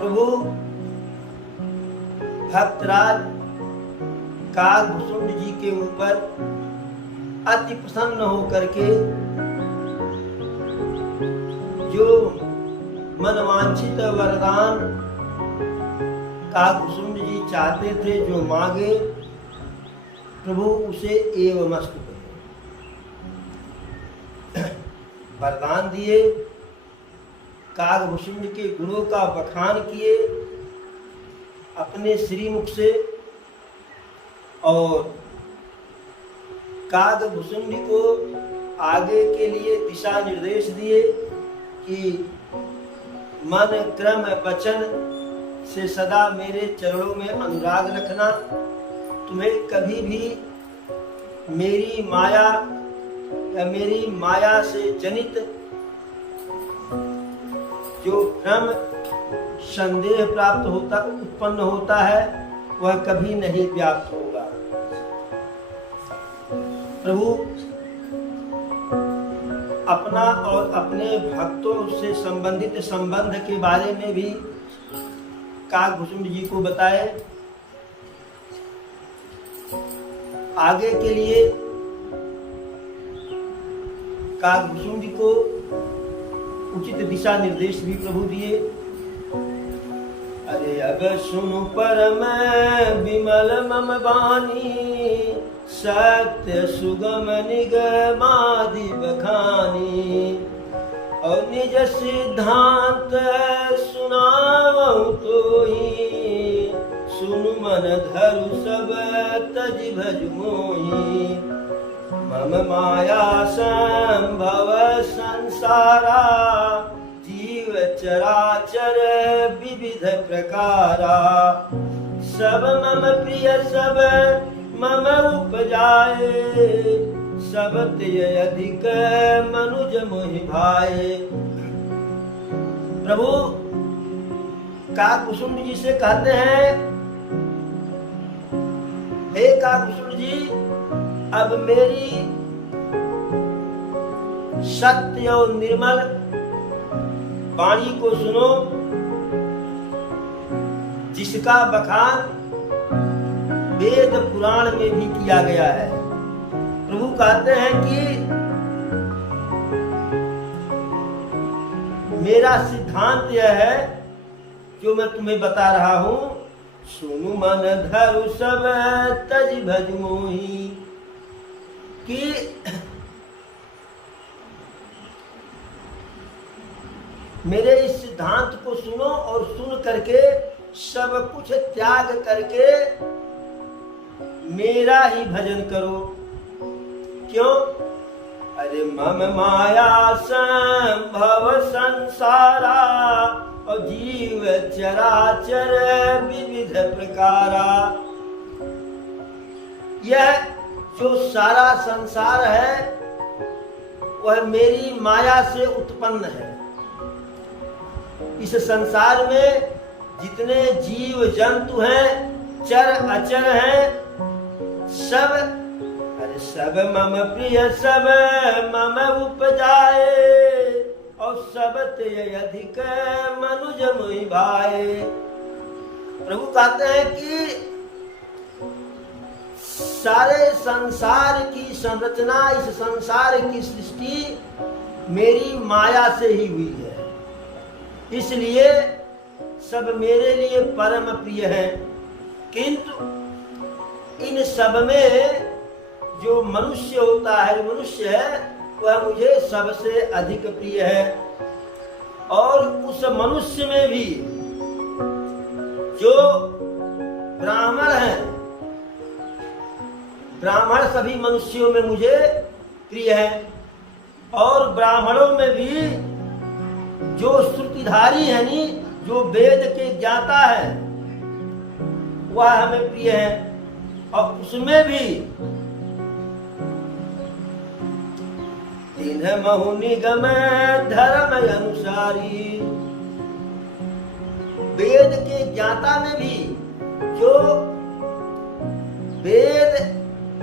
प्रभु भक्तराज काकभूषुंड जी के ऊपर अति प्रसन्न होकर के जो मनवांछित वरदान काकभूषुंड जी चाहते थे, जो मांगे, प्रभु उसे एवमस्तु वरदान दिए। काकभूषुंड के गुणों का बखान किए अपने श्रीमुख से, और काकभूषुंड को आगे के लिए दिशा निर्देश दिए कि मन क्रम वचन से सदा मेरे चरणों में अनुराग रखना। तुम्हें कभी भी मेरी माया या मेरी माया से जनित जो भ्रम संदेह उत्पन्न होता है, वह कभी नहीं व्याप्त होगा। प्रभु अपना और अपने भक्तों से संबंधित संबंध के बारे में भी काकभूषुंड जी को बताए। आगे के लिए काकभूषुंड जी को उचित दिशा निर्देश भी प्रभु दिए। अरे अब सुनु परम विमल मम बानी, सत्य सुगम निगमादि बखानी, और निज सिद्धांत सुनावहु तोहि, सुनु मन धरु सब तज भज मोहि। मम माया संभव संसारा, जीव चराचर विविध प्रकारा, सब मम प्रिय सब मम उपजाए, सब त्यय अधिक मनुज मोहि भाए। प्रभु काकभूषुंड जी से कहते हैं, हे काकभूषुंड जी, अब मेरी सत्य और निर्मल वाणी को सुनो, जिसका बखान वेद पुराण में भी किया गया है। प्रभु कहते हैं कि मेरा सिद्धांत यह है जो मैं तुम्हें बता रहा हूं, सुनु मन धरु सब तज भज मोहि, कि मेरे इस सिद्धांत को सुनो और सुन करके सब कुछ त्याग करके मेरा ही भजन करो। क्यों? अरे मम माया संभव संसारा, और जीव चराचर विविध प्रकारा। यह जो सारा संसार है वह मेरी माया से उत्पन्न है। इस संसार में जितने जीव जंतु हैं, चर अचर हैं, सब मम प्रिय सब मम उपजाए, और सब त्यय अधिक मनुज मोहि भाए। प्रभु कहते हैं कि सारे संसार की संरचना, इस संसार की सृष्टि मेरी माया से ही हुई है, इसलिए सब मेरे लिए परम प्रिय है। किंतु इन सब में जो मनुष्य होता है, मनुष्य है, वह मुझे सबसे अधिक प्रिय है। और उस मनुष्य में भी जो ब्राह्मण है, ब्राह्मण सभी मनुष्यों में मुझे प्रिय है, और ब्राह्मणों में भी जो श्रुतिधारी है, नी जो वेद के ज्ञाता है, वह हमें प्रिय है। और उसमें भी महु निगम धर्म अनुसारी, वेद के ज्ञाता में भी जो वेद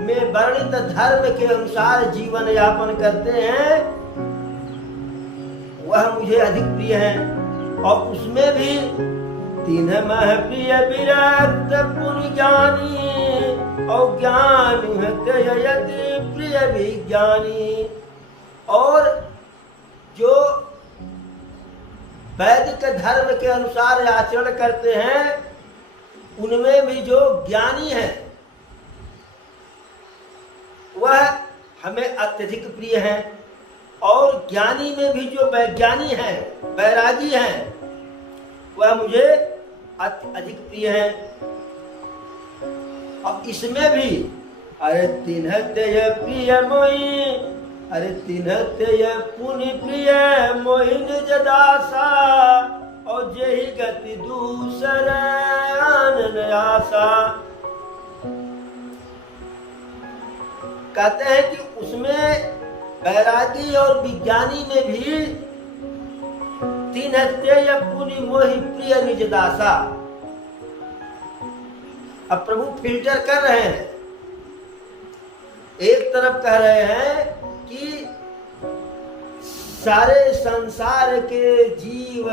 में वर्णित धर्म के अनुसार जीवन यापन करते हैं, वह मुझे अधिक प्रिय है। और उसमें भी तीन मह प्रिय विरक्त पुनि ज्ञानी, और ज्ञान यति प्रिय विज्ञानी। और जो वैदिक धर्म के अनुसार आचरण करते हैं, उनमें भी जो ज्ञानी है वह हमें अत्यधिक प्रिय है, और ज्ञानी में भी जो वैज्ञानी है, वैरागी है, वह मुझे अधिक प्रिय है। और इसमें भी अरे तिन्ह तेय प्रिय मोहि, अरे तिन्ह तेय पुनि प्रिय मोहि निज दासा, और जेहि गति दूसर आनन आसा। कहते हैं कि उसमें वैरागी और विज्ञानी में भी तिन्ह तेय पुनि मोहि प्रिय निज दासा। अब प्रभु फिल्टर कर रहे हैं। एक तरफ कह रहे हैं कि सारे संसार के जीव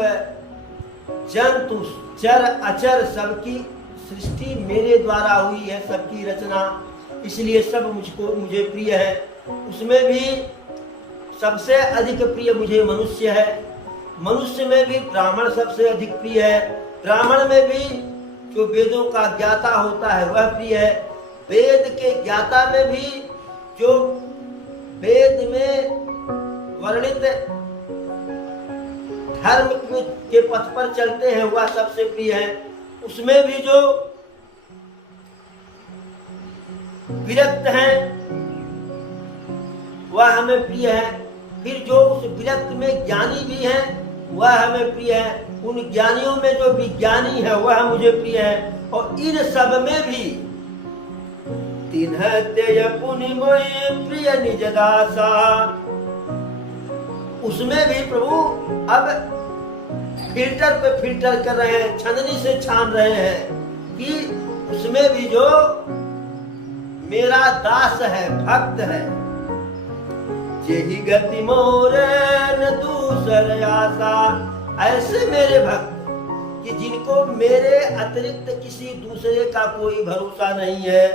जंतु चर अचर सबकी सृष्टि मेरे द्वारा हुई है, सबकी रचना, इसलिए सब मुझे प्रिय है। उसमें भी सबसे अधिक प्रिय मुझे मनुष्य है। मनुष्य में भी ब्राह्मण सबसे अधिक प्रिय है। ब्राह्मण में भी जो वेदों का ज्ञाता होता है वह प्रिय है। वेद के ज्ञाता में भी जो वेद में वर्णित धर्म के पथ पर चलते हैं वह सबसे प्रिय है। उसमें भी जो विरक्त हैं वह हमें प्रिय है। फिर जो उस विरक्त में ज्ञानी भी हैं वह हमें प्रिय है। उन ज्ञानियों में जो विज्ञानी है वह मुझे प्रिय है। और इन सब में भी तिन्ह तेय पुनि मोहि प्रिय निज दासा, उसमें भी प्रभु अब फिल्टर पे फिल्टर कर रहे हैं, छननी से छान रहे हैं कि उसमें भी जो मेरा दास है, भक्त है, जेहि गति मोरे न दूसर आसा। ऐसे मेरे भक्त कि जिनको मेरे अतिरिक्त किसी दूसरे का कोई भरोसा नहीं है,